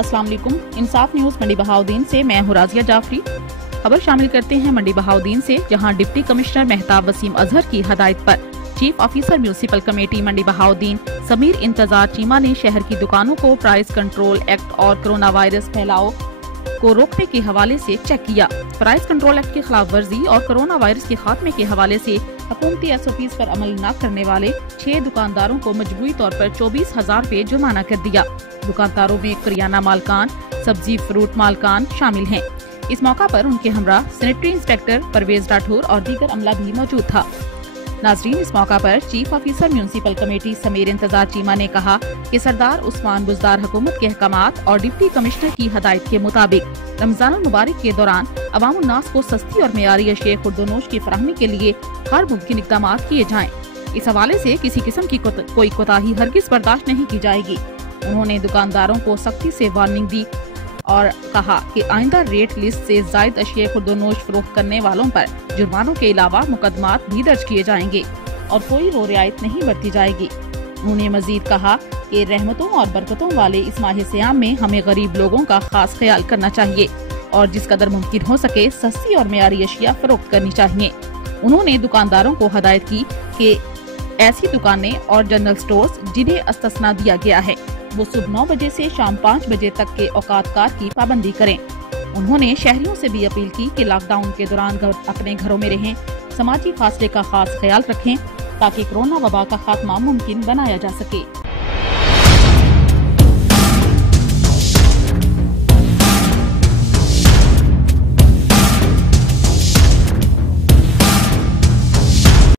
अस्सलाम वालेकुम। इंसाफ न्यूज मंडी बहाउद्दीन से मैं हूं राजिया जाफरी। खबर शामिल करते हैं मंडी बहाउद्दीन से, जहां डिप्टी कमिश्नर मेहताब वसीम अजहर की हदायत पर चीफ ऑफिसर म्यूनिसिपल कमेटी मंडी बहाउद्दीन समीर इंतजार चीमा ने शहर की दुकानों को प्राइस कंट्रोल एक्ट और कोरोना वायरस फैलाव को रोकने के हवाले से चेक किया। प्राइस कंट्रोल एक्ट की खिलाफ वर्जी और कोरोना वायरस के खात्मे के हवाले से हुकूमती SOPs पर अमल न करने वाले 6 दुकानदारों को मजबूरी तौर पर 24,000 रुपए जुर्माना कर दिया। दुकानदारों में करियाना मालकान, सब्जी फ्रूट मालकान शामिल हैं। इस मौका पर उनके हमरा सैनिटरी इंस्पेक्टर परवेज राठौर और दीगर अमला भी मौजूद था। नाजरीन, इस मौका पर chief officer municipal committee Sameer इंतजार चीमा ने कहा कि सरदार उस्मान बुज़दार हुकूमत के अहकामात और डिप्टी कमिश्नर की हदायत के मुताबिक रमजान मुबारक के दौरान अवाम उन्नास को सस्ती और मेयारी अशिया खुर्दोनोश की फराहमी के लिए हर मुमकिन इक़दाम किए जाएं। इस हवाले से किसी किस्म की कोई कोताही हरगिज बर्दाश्त नहीं की जाएगी। उन्होंने दुकानदारों को सख्ती से वार्निंग दी और कहा कि आइंदा रेट लिस्ट से जायद अशिया खुर्दोनोश फरोख्त करने वालों पर जुर्मानों के अलावा मुकदमात भी दर्ज किए जाएंगे और कोई रो रियायत नहीं बरती जाएगी। उन्होंने मजीद कहा कि रहमतों और बरकतों वाले इस माह सियाम में हमें गरीब लोगों का खास ख्याल करना चाहिए और जिस कदर मुमकिन हो सके सस्ती और मेयारी अशिया फरोख्त करनी चाहिए। उन्होंने दुकानदारों को हदायत की कि ऐसी दुकानें और जनरल स्टोर्स जिन्हें इस्तिस्ना दिया गया है वो सुबह 9 बजे से शाम 5 बजे तक के औकातकार की पाबंदी करें। उन्होंने शहरियों से भी अपील की कि लॉकडाउन के दौरान अपने घरों में रहें, समाजी फासले का खास ख्याल रखें ताकि कोरोना वबा का खात्मा मुमकिन बनाया जा सके।